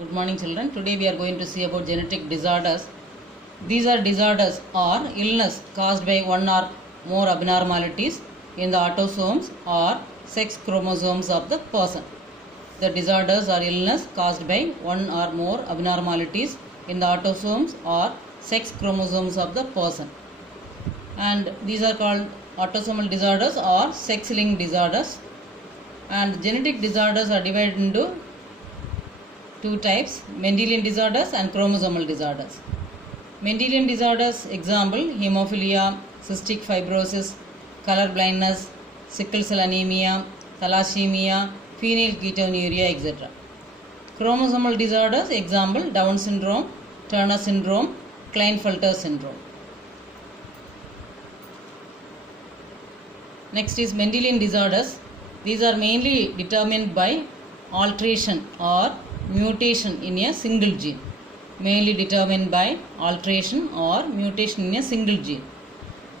Good morning children. Today we are going to see about genetic disorders. These are disorders or illness caused by one or more abnormalities in the autosomes or sex chromosomes of the person. The disorders or illness caused by one or more abnormalities in the autosomes or sex chromosomes of the person. And these are called autosomal disorders or sex-linked disorders. And genetic disorders are divided into two types: Mendelian disorders and chromosomal disorders. Mendelian disorders, example, hemophilia, cystic fibrosis, color blindness, sickle cell anemia, thalassemia, phenylketonuria, etc. Chromosomal disorders, example, Down syndrome, Turner syndrome, Klinefelter syndrome. Next is Mendelian disorders. These are mainly determined by alteration or mutation in a single gene. Mainly determined by alteration or mutation in a single gene.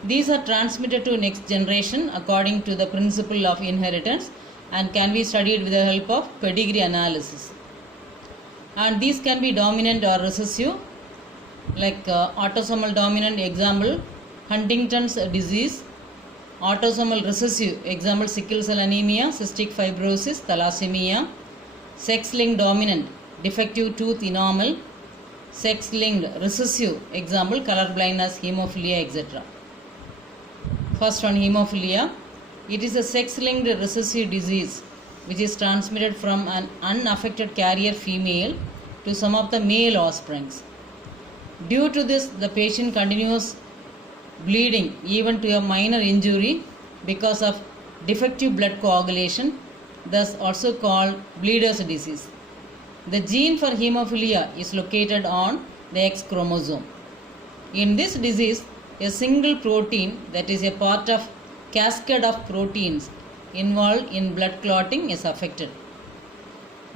These are transmitted to next generation according to the principle of inheritance and can be studied with the help of pedigree analysis. And these can be dominant or recessive, like autosomal dominant, example, Huntington's disease. Autosomal recessive, example, sickle cell anemia, cystic fibrosis, thalassemia. Sex-linked dominant, defective tooth enamel. Sex-linked recessive, example, color blindness, hemophilia, etc. First one, hemophilia. It is a sex-linked recessive disease which is transmitted from an unaffected carrier female to some of the male offsprings. Due to this, the patient continues bleeding even to a minor injury because of defective blood coagulation, thus also called bleeder's disease. The gene for hemophilia is located on the X chromosome. In this disease, a single protein, that is a part of cascade of proteins involved in blood clotting, is affected.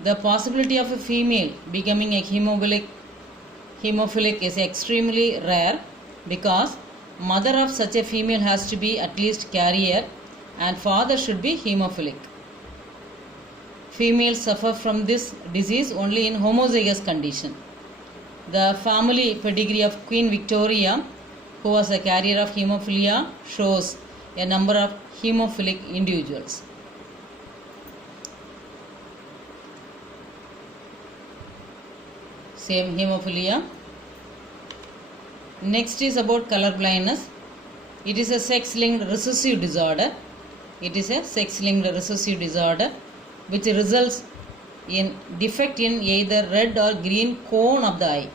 The possibility of a female becoming a hemophilic is extremely rare because mother of such a female has to be at least carrier and father should be hemophilic. Females suffer from this disease only in homozygous condition. The family pedigree of Queen Victoria, who was a carrier of hemophilia, shows a number of hemophilic individuals. Same hemophilia. Next is about color blindness. It is a sex-linked recessive disorder. Which results in defect in either red or green cone of the eye.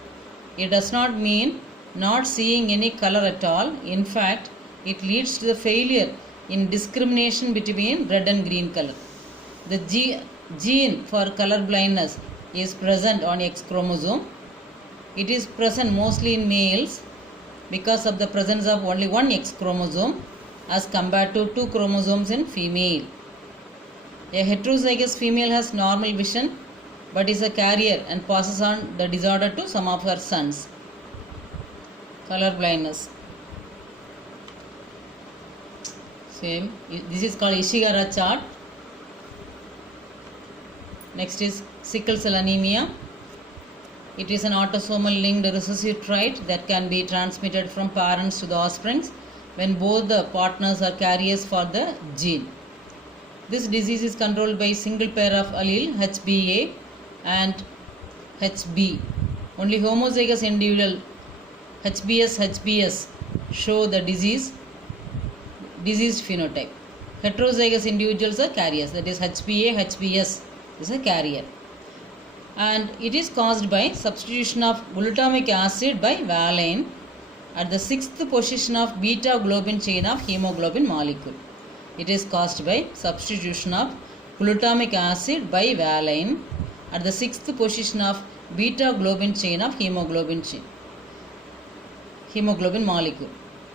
It does not mean not seeing any color at all. In fact, it leads to the failure in discrimination between red and green color. The gene for color blindness is present on X chromosome. It is present mostly in males because of the presence of only one X chromosome as compared to 2 chromosomes in female. A heterozygous female has normal vision but is a carrier and passes on the disorder to some of her sons. Color blindness. Same. This is called Ishigara chart. Next is sickle cell anemia. It is an autosomal linked recessive trait that can be transmitted from parents to the offsprings when both the partners are carriers for the gene. This disease is controlled by a single pair of allele HBA and HB. Only homozygous individual HBS show the diseased phenotype. Heterozygous individuals are carriers, that is HBA, HBS is a carrier. And it is caused by substitution of glutamic acid by valine at the 6th position of beta globin chain of hemoglobin molecule. It is caused by substitution of glutamic acid by valine at the 6th position of beta globin chain of hemoglobin molecule.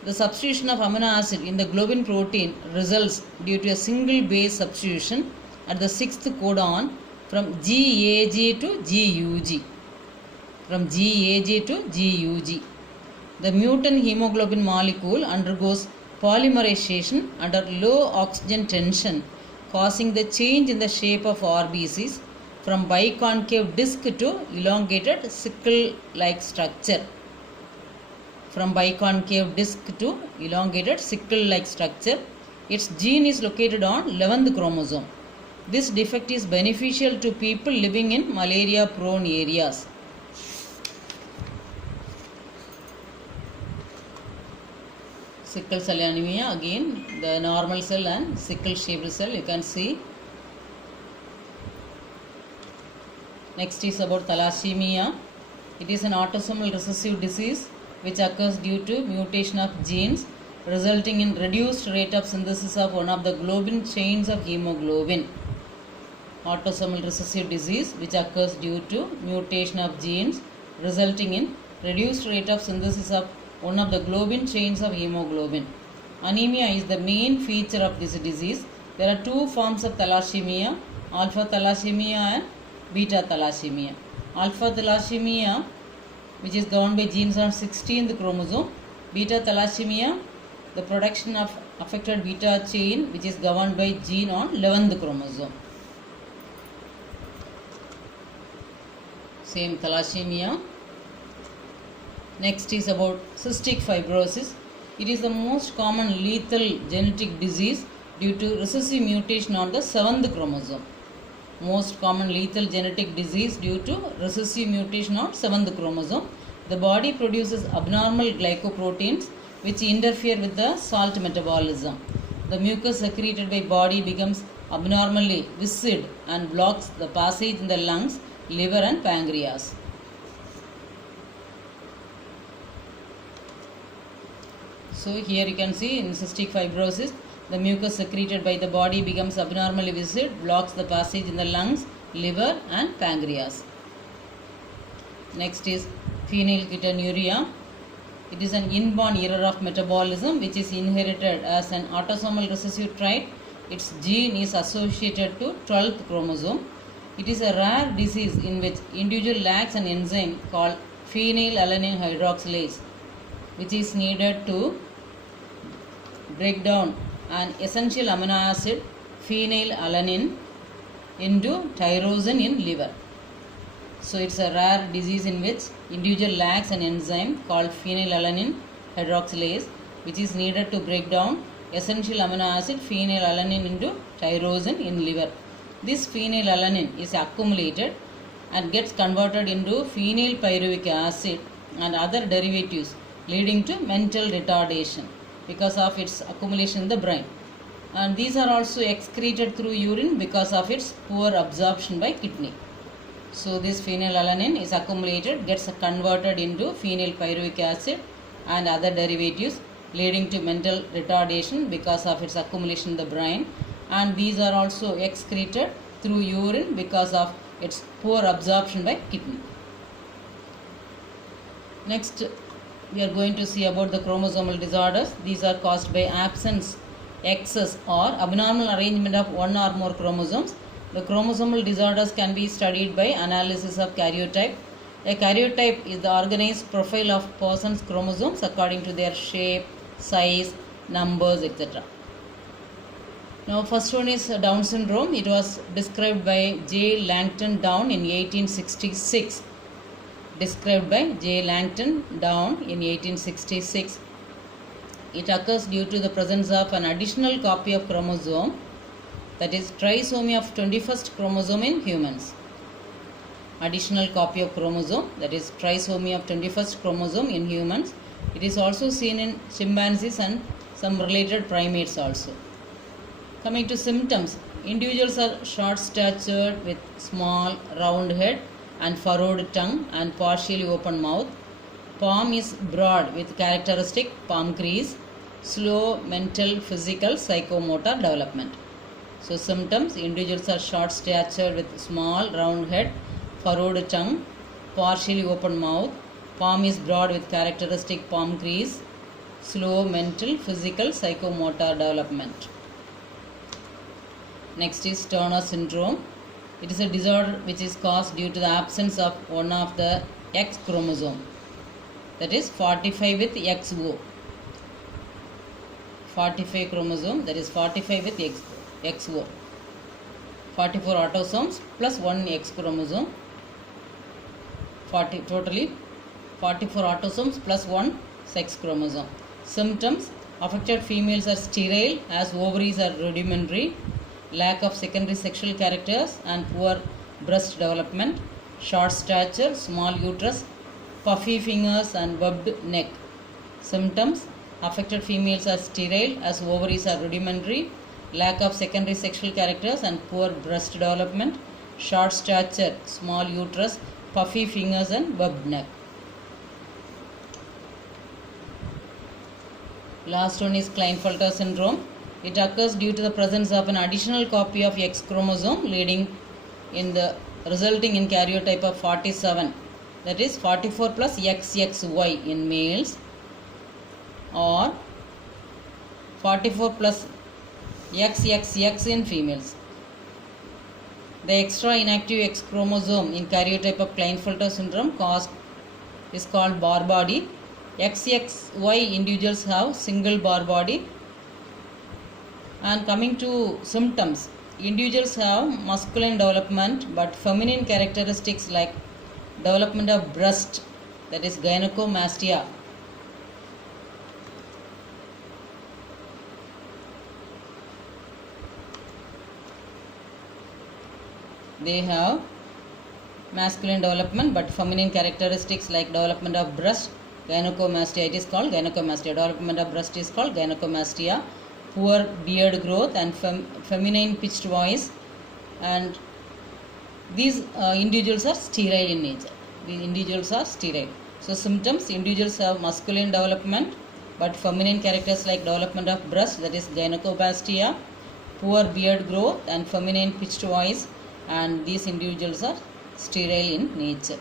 The substitution of amino acid in the globin protein results due to a single base substitution at the 6th codon from GAG to GUG. The mutant hemoglobin molecule undergoes polymerization under low oxygen tension, causing the change in the shape of RBCs from biconcave disc to elongated sickle-like structure. From biconcave disc to elongated sickle-like structure. Its gene is located on 11th chromosome. This defect is beneficial to people living in malaria-prone areas. Sickle cell anemia, again the normal cell and sickle shaped cell you can see. Next is about thalassemia. It is an autosomal recessive disease which occurs due to mutation of genes resulting in reduced rate of synthesis of one of the globin chains of hemoglobin. Autosomal recessive disease which occurs due to mutation of genes resulting in reduced rate of synthesis of one of the globin chains of hemoglobin. Anemia is the main feature of this disease. There are two forms of thalassemia, alpha thalassemia and beta thalassemia. Alpha thalassemia, which is governed by genes on 16th chromosome. Beta thalassemia, the production of affected beta chain, which is governed by gene on 11th chromosome. Same thalassemia. Next is about cystic fibrosis. It is the most common lethal genetic disease due to recessive mutation on the 7th chromosome. Most common lethal genetic disease due to recessive mutation on 7th chromosome. The body produces abnormal glycoproteins which interfere with the salt metabolism. The mucus secreted by body becomes abnormally viscid and blocks the passage in the lungs, liver and pancreas. So here you can see in cystic fibrosis, the mucus secreted by the body becomes abnormally viscid, blocks the passage in the lungs, liver and pancreas. Next is phenylketonuria. It is an inborn error of metabolism which is inherited as an autosomal recessive trait. Its gene is associated to 12th chromosome. It is a rare disease in which individual lacks an enzyme called phenylalanine hydroxylase, which is needed to break down an essential amino acid phenylalanine into tyrosine in liver. So it's a rare disease in which individual lacks an enzyme called phenylalanine hydroxylase, which is needed to break down essential amino acid phenylalanine into tyrosine in liver. This phenylalanine is accumulated and gets converted into phenylpyruvic acid and other derivatives, leading to mental retardation because of its accumulation in the brain. And these are also excreted through urine because of its poor absorption by kidney. So this phenylalanine is accumulated, gets converted into phenylpyruvic acid and other derivatives, leading to mental retardation because of its accumulation in the brain. And these are also excreted through urine because of its poor absorption by kidney. Next, we are going to see about the chromosomal disorders. These are caused by absence, excess or abnormal arrangement of one or more chromosomes. The chromosomal disorders can be studied by analysis of karyotype. A karyotype is the organized profile of person's chromosomes according to their shape, size, numbers, etc. Now first one is Down syndrome. It was described by J. Langton Down in 1866. Described by J. Langton Down in 1866. It occurs due to the presence of an additional copy of chromosome, that is trisomy of 21st chromosome in humans. Additional copy of chromosome, that is trisomy of 21st chromosome in humans. It is also seen in chimpanzees and some related primates also. Coming to symptoms, individuals are short-statured with small round head and furrowed tongue and partially open mouth. Palm is broad with characteristic palm crease. Slow mental, physical, psychomotor development. So symptoms, individuals are short-statured with small round head, furrowed tongue, partially open mouth. Palm is broad with characteristic palm crease. Slow mental, physical, psychomotor development. Next is Turner syndrome. It is a disorder which is caused due to the absence of one of the X chromosome, that is 45 with XO. 45 chromosome, that is 45 with XO. 44 autosomes plus 1 X chromosome. Totally 44 autosomes plus 1 sex chromosome. Symptoms: affected females are sterile as ovaries are rudimentary, lack of secondary sexual characters and poor breast development, short stature, small uterus, puffy fingers and webbed neck. Symptoms: affected females are sterile as ovaries are rudimentary, lack of secondary sexual characters and poor breast development, short stature, small uterus, puffy fingers and webbed neck. Last one is Klinefelter syndrome. It occurs due to the presence of an additional copy of X chromosome resulting in karyotype of 47, that is 44 plus XXY in males, or 44 plus XXX in females. The extra inactive X chromosome in karyotype of Klinefelter syndrome is called bar body. XXY individuals have single bar body. And coming to symptoms, individuals have masculine development but feminine characteristics like development of breast, that is gynecomastia. They have masculine development but feminine characteristics like development of breast, gynecomastia. It is called gynecomastia. Development of breast is called gynecomastia. Poor beard growth and feminine pitched voice, and these individuals are sterile in nature. These individuals are sterile. So symptoms: individuals have masculine development but feminine characters like development of breast, that is gynecomastia, poor beard growth and feminine pitched voice, and these individuals are sterile in nature.